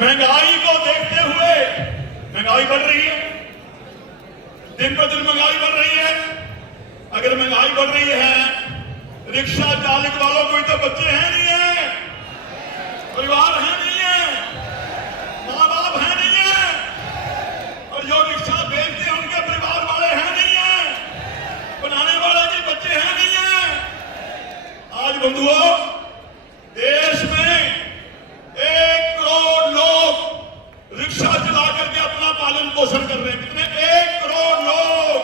महंगाई को देखते हुए, महंगाई बढ़ रही है, दिन ब दिन महंगाई बढ़ रही है। अगर महंगाई बढ़ रही है, रिक्शा चालक वालों को तो बच्चे हैं नहीं है, परिवार है नहीं है, माँ बाप है नहीं है, और जो रिक्शा बेचते हैं उनके परिवार वाले हैं नहीं है, बनाने वाले के बच्चे हैं नहीं है। आज बंधुओं, देश में 1 करोड़ लोग रिक्शा चला करके अपना पालन पोषण कर रहे हैं। कितने? 1 करोड़ लोग।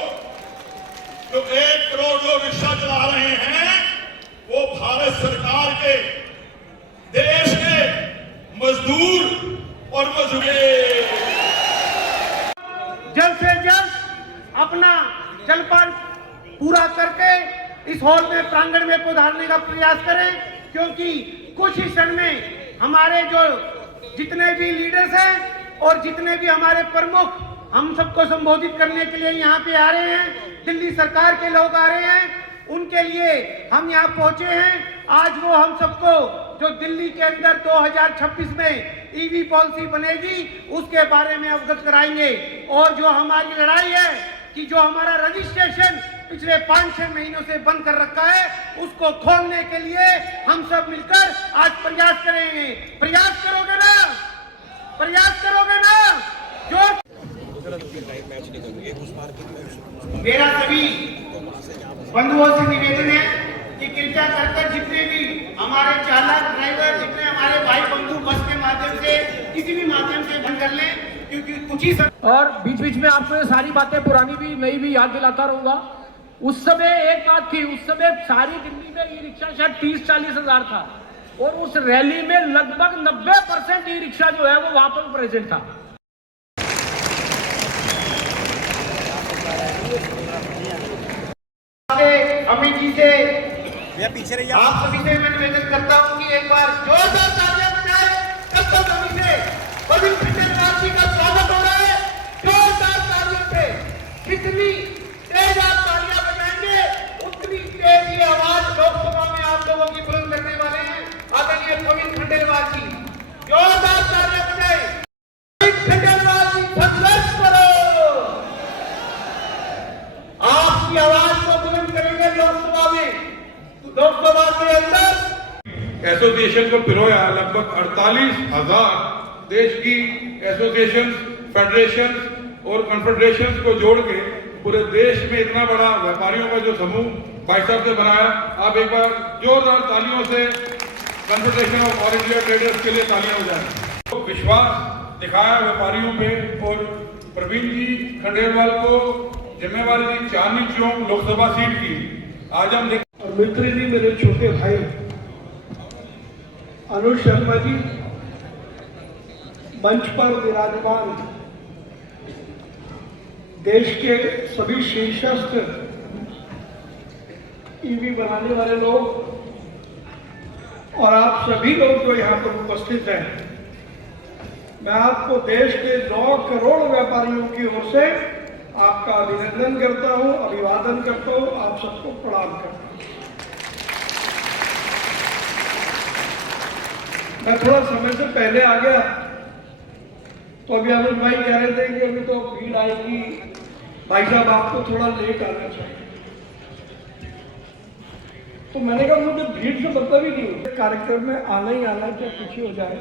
जो 1 करोड़ लोग रिक्शा चला रहे हैं, वो भारत सरकार के, देश के मजदूर और मजदूर। जल्द से जल्द अपना जलपान पूरा करके इस हॉल में, प्रांगण में पधारने का प्रयास करें, क्योंकि कुछ ही क्षण में हमारे जो जितने भी लीडर्स हैं और जितने भी हमारे प्रमुख हम सबको संबोधित करने के लिए यहाँ पे आ रहे हैं, दिल्ली सरकार के लोग आ रहे हैं, उनके लिए हम यहाँ पहुंचे हैं। आज वो हम सबको जो दिल्ली के अंदर 2026 में ईवी पॉलिसी बनेगी उसके बारे में अवगत कराएंगे। और जो हमारी लड़ाई है कि जो हमारा रजिस्ट्रेशन पिछले 5-6 महीनों से बंद कर रखा है, उसको खोलने के लिए हम सब मिलकर आज प्रयास करेंगे। प्रयास करोगे ना? प्रयास करोगे ना? जो मेरा सभी बंधुओं से निवेदन है कि कृपया कर जितने भी हमारे चालक, ड्राइवर, जितने हमारे भाई बंधु बस के माध्यम से, किसी भी माध्यम से बंद कर लें, क्योंकि कुछ ही और बीच बीच में आपको ये सारी बातें पुरानी भी नई भी याद दिलाता रहूंगा। उस समय एक बात थी, उस समय सारी दिल्ली में ई रिक्शा शायद 30-40 हजार था, और उस रैली में लगभग 90% ई रिक्शा जो है वो वहां पर प्रेजेंट था। अमित जी से, आप सभी से मैं निवेदन करता हूं कि एक बार जोरदार तालियां बजाएं। कब तक अमित से प्रवीण खंडेलवाल जी का स्वागत हो रहा है, जोरदार तालियों से। जितनी तेज आप तालियां बजाएंगे, उतनी तेज ये आवाज लोकसभा में आप लोगों की बुलंद करने वाले हैं आदरणीय प्रवीण खंडेलवाल जी। जोरदार तालियां बजाएं। प्रवीण खंडेलवाल जी, संघर्ष करो। आपकी आवाज को बुलंद करेंगे लोकसभा में, लोकसभा के अंदर। एसोसिएशन को पिरोया लगभग 48,000 देश की एसोसिएशन, फेडरेशन और कॉन्फेडरेशन को जोड़ के पूरे देश में इतना बड़ा व्यापारियों का जो समूह भाई साहब से बनाया। आप एक बार जोरदार तालियों से confederation of all India traders के लिए तालियां हो जाए। तो विश्वास दिखाया व्यापारियों पे, और प्रवीण जी खंडेलवाल को जिम्मेवारी दी चांदनी चौक लोकसभा सीट की। आज हम और मित्र जी, मेरे छोटे भाई अनुज शर्मा जी, मंच पर विराजमान देश के सभी शीर्षस्थ ईवी बनाने वाले लोग, और आप सभी लोग जो यहाँ पर उपस्थित हैं, मैं आपको देश के 9 करोड़ व्यापारियों की ओर से आपका अभिनंदन करता हूं, अभिवादन करता हूं, आप सबको प्रणाम करता हूं। मैं थोड़ा समय से पहले आ गया, तो अभी अनुज भाई कह रहे थे कि अभी तो भीड़ आएगी, भाई साहब आपको थोड़ा लेट आना चाहिए। तो मैंने कहा मुझे भीड़ से मतलब ही नहीं, कार्यक्रम में आना ही आना, क्या कुछ ही हो जाए।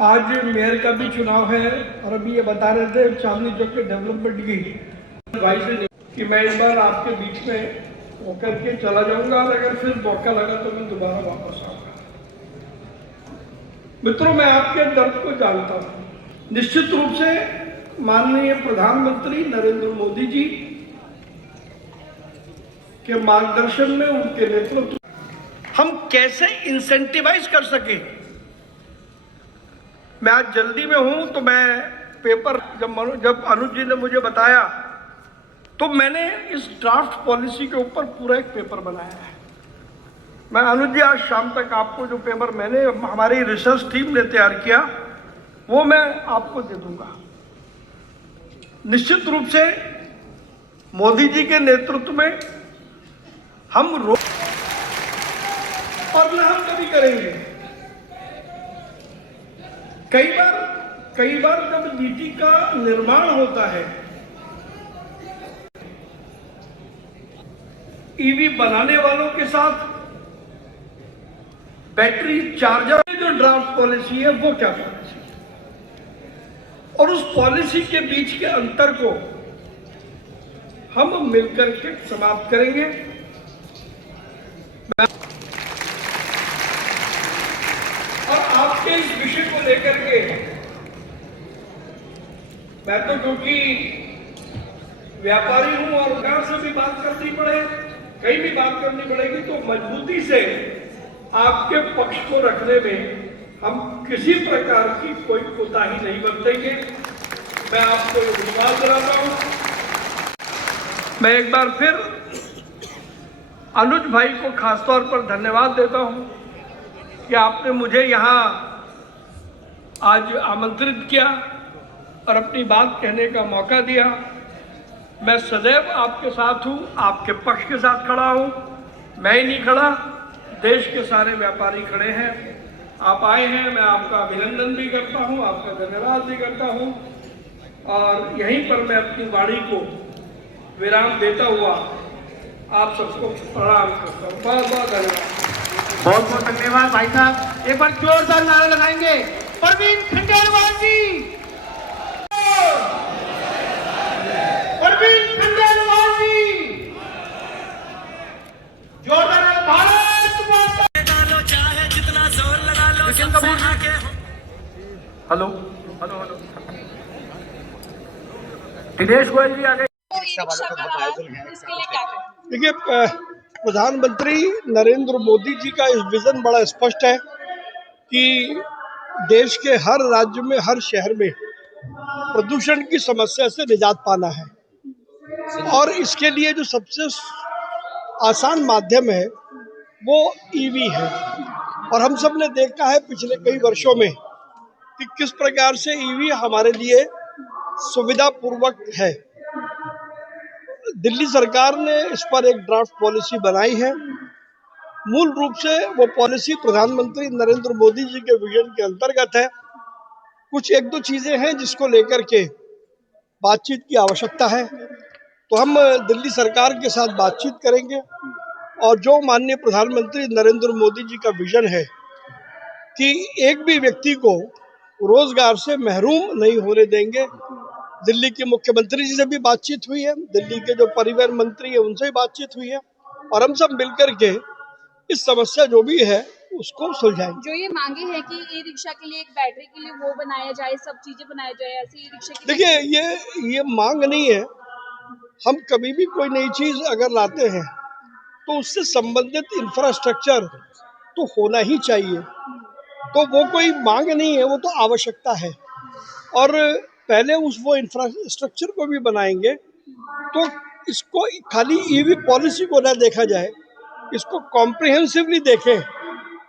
आज मेयर का भी चुनाव है, और अभी ये बता रहे थे चांदनी चौक के डेवलपमेंट की भाई से कि मैं एक बार आपके बीच में होकर के चला जाऊंगा, और अगर फिर मौका लगा तो मैं दोबारा वापस आऊंगा। मित्रों, मैं आपके दर्द को जानता हूं। निश्चित रूप से माननीय प्रधानमंत्री नरेंद्र मोदी जी के मार्गदर्शन में, उनके नेतृत्व, हम कैसे इंसेंटिवाइज कर सके। मैं आज जल्दी में हूं, तो मैं पेपर जब अनुज जी ने मुझे बताया, तो मैंने इस ड्राफ्ट पॉलिसी के ऊपर पूरा एक पेपर बनाया है। मैं अनुज जी आज शाम तक आपको जो पेपर मैंने, हमारी रिसर्च टीम ने तैयार किया, वो मैं आपको दे दूंगा। निश्चित रूप से मोदी जी के नेतृत्व में हम और न हम कभी करेंगे कई बार जब नीति का निर्माण होता है, ईवी बनाने वालों के साथ बैटरी चार्जर जो ड्राफ्ट पॉलिसी है वो क्या पॉलिसी है, और उस पॉलिसी के बीच के अंतर को हम मिलकर के समाप्त करेंगे। और आपके इस विषय को लेकर के मैं तो क्योंकि व्यापारी हूं और सरकार से भी बात करनी पड़े, कहीं भी बात करनी पड़ेगी, तो मजबूती से आपके पक्ष को रखने में हम किसी प्रकार की कोई कोताही नहीं बरतेंगे। मैं आपको ये विश्वास दिलाता हूं। मैं एक बार फिर अनुज भाई को खासतौर पर धन्यवाद देता हूं कि आपने मुझे यहाँ आज आमंत्रित किया और अपनी बात कहने का मौका दिया। मैं सदैव आपके साथ हूँ, आपके पक्ष के साथ खड़ा हूँ। मैं ही नहीं खड़ा, देश के सारे व्यापारी खड़े हैं। आप आए हैं, मैं आपका अभिनंदन भी करता हूँ, आपका धन्यवाद भी करता हूँ, और यहीं पर मैं अपनी वाणी को विराम देता हुआ आप सबको प्रणाम करता हूँ। बहुत बहुत धन्यवाद। बहुत बहुत धन्यवाद भाई साहब। एक बार जोरदार नारा लगाएंगे, परवीन खंडेलवाल जी, परवीन खंडेलवाल जी, जोरदार Bharat Mata. Nitin Kapoor ji, hello hello hello, Dinesh Goyal ji आ गए। देखिए, प्रधानमंत्री नरेंद्र मोदी जी का इस विजन बड़ा स्पष्ट है कि देश के हर राज्य में, हर शहर में प्रदूषण की समस्या से निजात पाना है, और इसके लिए जो सबसे आसान माध्यम है वो ईवी है। और हम सब ने देखा है पिछले कई वर्षों में कि किस प्रकार से ईवी हमारे लिए सुविधापूर्वक है। दिल्ली सरकार ने इस पर एक ड्राफ्ट पॉलिसी बनाई है। मूल रूप से वो पॉलिसी प्रधानमंत्री नरेंद्र मोदी जी के विजन के अंतर्गत है। कुछ एक दो चीज़ें हैं जिसको लेकर के बातचीत की आवश्यकता है, तो हम दिल्ली सरकार के साथ बातचीत करेंगे, और जो माननीय प्रधानमंत्री नरेंद्र मोदी जी का विजन है कि एक भी व्यक्ति को रोजगार से महरूम नहीं होने देंगे। दिल्ली के मुख्यमंत्री जी से भी बातचीत हुई है, दिल्ली के जो परिवहन मंत्री है उनसे भी बातचीत हुई है, और हम सब मिलकर के इस समस्या जो भी है उसको सुलझाएंगे। जो ये मांगे हैं कि ई रिक्शा के लिए एक बैटरी के लिए वो बनाया जाए, सब चीजें बनाया जाए, ऐसे ई रिक्शा के देखिए, ये मांग नहीं है। हम कभी भी कोई नई चीज अगर लाते हैं तो उससे संबंधित इंफ्रास्ट्रक्चर तो होना ही चाहिए, तो वो कोई मांग नहीं है, वो तो आवश्यकता है। और पहले वो इंफ्रास्ट्रक्चर को भी बनाएंगे, तो इसको खाली ईवी पॉलिसी को ना देखा जाए, इसको कॉम्प्रिहेंसिवली देखें।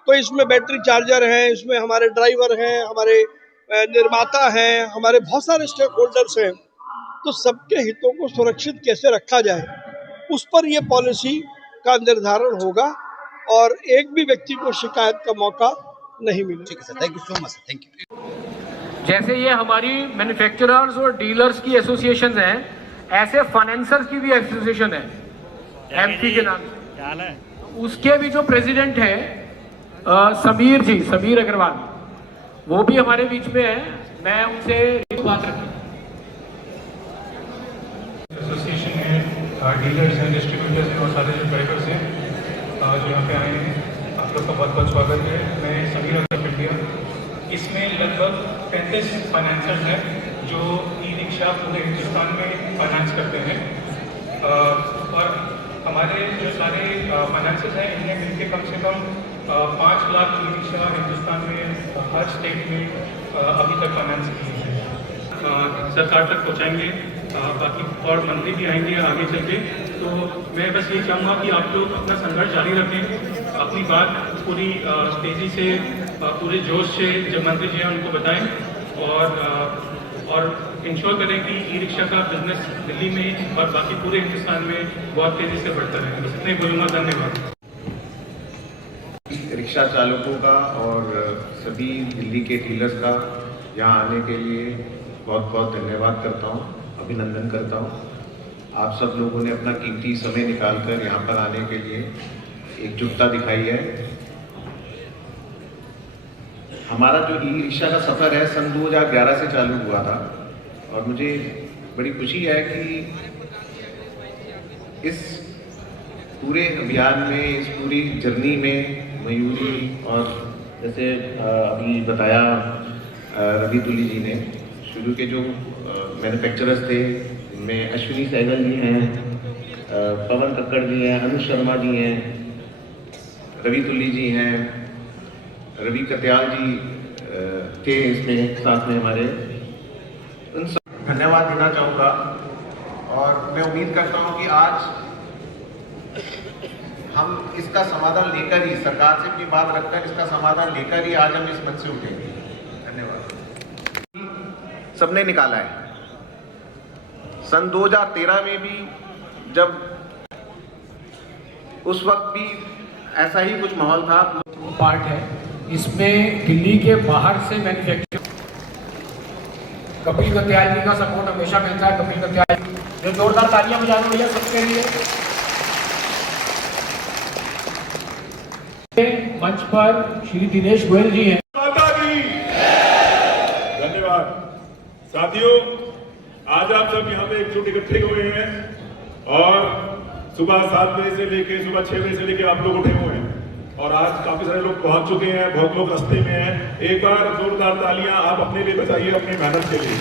तो इसमें बैटरी चार्जर हैं, इसमें हमारे ड्राइवर हैं, हमारे निर्माता हैं, हमारे बहुत सारे स्टेक होल्डर्स हैं, तो सबके हितों को सुरक्षित कैसे रखा जाए उस पर यह पॉलिसी का निर्धारण होगा, और एक भी व्यक्ति को शिकायत का मौका नहीं मिलेगा। ठीक है sir, thank you so much, thank you. जैसे ये हमारी मैन्युफैक्चरर्स और डीलर्स की एसोसिएशन है, ऐसे फाइनेंसर्स की भी एसोसिएशन है एमपी के नाम से। उसके भी जो प्रेसिडेंट है समीर अग्रवाल, वो भी हमारे बीच में है। मैं उनसे बात रखी। एसोसिएशन में डीलर्स हैं, डिस्ट्रीब्यूटर्स हैं और सारे जो ड्राइवर्स हैं जो यहाँ पे आए हैं, आप लोग का बहुत बहुत स्वागत है। मैं समीर अग्रवाल इंडिया, इसमें लगभग 35 फाइनेंसर्स हैं जो ई रिक्शा पूरे हिंदुस्तान में फाइनेंस करते हैं, और हमारे जो सारे फाइनेंसर्स हैं इन्हें मिलकर कम से कम 5 लाख ई रिक्शा हिंदुस्तान में हर स्टेट में अभी तक फाइनेंस की है। सरकार तक पहुँचाएंगे, बाकी और मंत्री भी आएंगे आगे चल के। तो मैं बस ये चाहूँगा कि आप लोग अपना संघर्ष जारी रखें, अपनी बात पूरी तेज़ी से, पूरे जोश से जब मंत्री जी हैं उनको बताएं, और इंश्योर करें कि ई रिक्शा का बिजनेस दिल्ली में और बाकी पूरे हिंदुस्तान में बहुत तेज़ी से बढ़ता रहे। बस इतने बोलूँगा, धन्यवाद। रिक्शा चालकों का और सभी दिल्ली के डीलर्स का यहाँ आने के लिए बहुत बहुत धन्यवाद करता हूँ, अभिनंदन करता हूँ। आप सब लोगों ने अपना कीमती समय निकालकर यहाँ पर आने के लिए एकजुटता दिखाई है। हमारा जो ई रिक्शा का सफ़र है सन 2011 से चालू हुआ था और मुझे बड़ी खुशी है कि इस पूरे अभियान में, इस पूरी जर्नी में मयूरी और जैसे अभी बताया रवि तुली जी ने, शुरू के जो मैन्युफैक्चरर्स थे, इनमें अश्विनी सहगल जी हैं, पवन कक्कड़ जी हैं, अनुज शर्मा जी हैं, रवि तुली जी हैं, रवि कत्याल जी थे इसमें साथ में हमारे। उन सब धन्यवाद देना चाहूँगा और मैं उम्मीद करता हूँ कि आज हम इसका समाधान लेकर ही, सरकार से अपनी बात रखकर इसका समाधान लेकर ही आज हम इस मंच से उठेंगे। धन्यवाद। सबने निकाला है। सन 2013 में भी जब उस वक्त भी ऐसा ही कुछ माहौल था। पार्ट है, इसमें दिल्ली के बाहर से मैन्युफैक्चर। कपिल कत्याल जी का सपोर्ट हमेशा मिलता है। कपिल कत्याल जो जोरदार तालियां बजा रहे भैया सबके लिए। मंच पर श्री दिनेश गोयल जी हैं। माता दी धन्यवाद। साथियों, आज आप सब यहाँ पे एकजुट इकट्ठे हुए हैं और सुबह 7 बजे से लेके सुबह 6 बजे से लेके आप लोग उठे हुए हैं और आज काफी सारे लोग पहुंच चुके हैं, बहुत लोग रास्ते में हैं। एक बार जोरदार तालियां आप अपने लिए बजाइए, अपनी मेहनत के लिए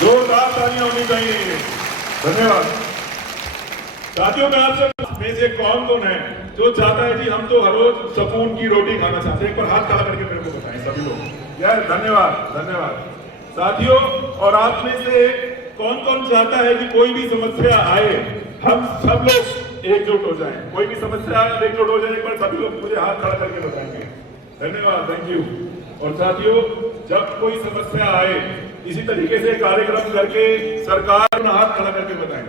जोरदार तालियां होनी चाहिए। धन्यवाद। साथियों, मैं आपसे में से कौन है जो चाहता है कि हम तो हर रोज सुकून की रोटी खाना चाहते हैं? एक बार हाथ खड़ा करके मेरे को बताएं सभी लोग। यार धन्यवाद, धन्यवाद साथियों। और आप में से कौन चाहता है कि कोई भी समस्या आए हम सब लोग एकजुट हो जाएं? कोई भी समस्या आए एकजुट हो जाए, एक बार सभी लोग मुझे हाथ खड़ा करके बताएंगे। धन्यवाद, थैंक यू। और साथियों, जब कोई समस्या आए इसी तरीके से कार्यक्रम करके सरकार अपना हाथ खड़ा करके बताएं।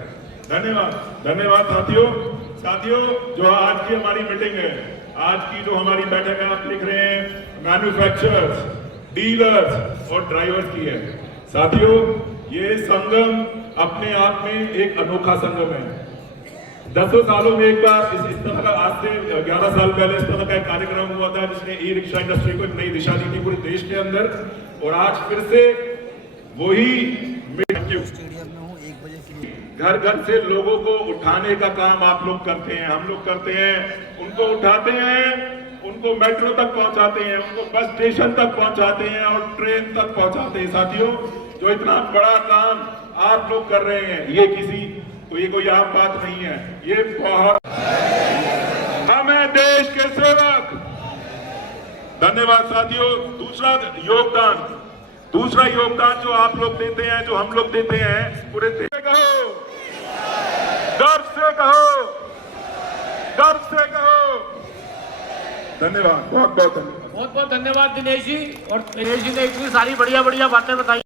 धन्यवाद, धन्यवाद साथियों। जो आज की हमारी मीटिंग है, आज की जो हमारी बैठक है, आप लिख रहे हैं मैन्युफैक्चरर्स, डीलर्स और ड्राइवर्स की है। साथियों, ये संगम अपने आप में एक अनोखा संगम है। 10 सालों में एक बार इस तरह का, आज से 11 साल पहले इस तरह का एक कार्यक्रम हुआ था जिसने ई रिक्शा इंडस्ट्री को एक नई दिशा दी थी पूरे देश के अंदर। और आज फिर से वही घर घर से लोगों को उठाने का काम आप लोग करते हैं, हम लोग करते हैं। उनको उठाते हैं, उनको मेट्रो तक पहुंचाते हैं, उनको बस स्टेशन तक पहुंचाते हैं और ट्रेन तक पहुंचाते हैं। साथियों, जो इतना बड़ा काम आप लोग कर रहे हैं, ये कोई आम बात नहीं है, ये बहुत हम हैं देश के सेवक। धन्यवाद साथियों। दूसरा योगदान जो आप लोग देते हैं, जो हम लोग देते हैं, पूरे देश में कहो, गर्व से कहो, गर्व से कहो। धन्यवाद, बहुत बहुत धन्यवाद। बहुत बहुत धन्यवाद दिनेश जी। और दिनेश जी ने इतनी सारी बढ़िया बातें बताई।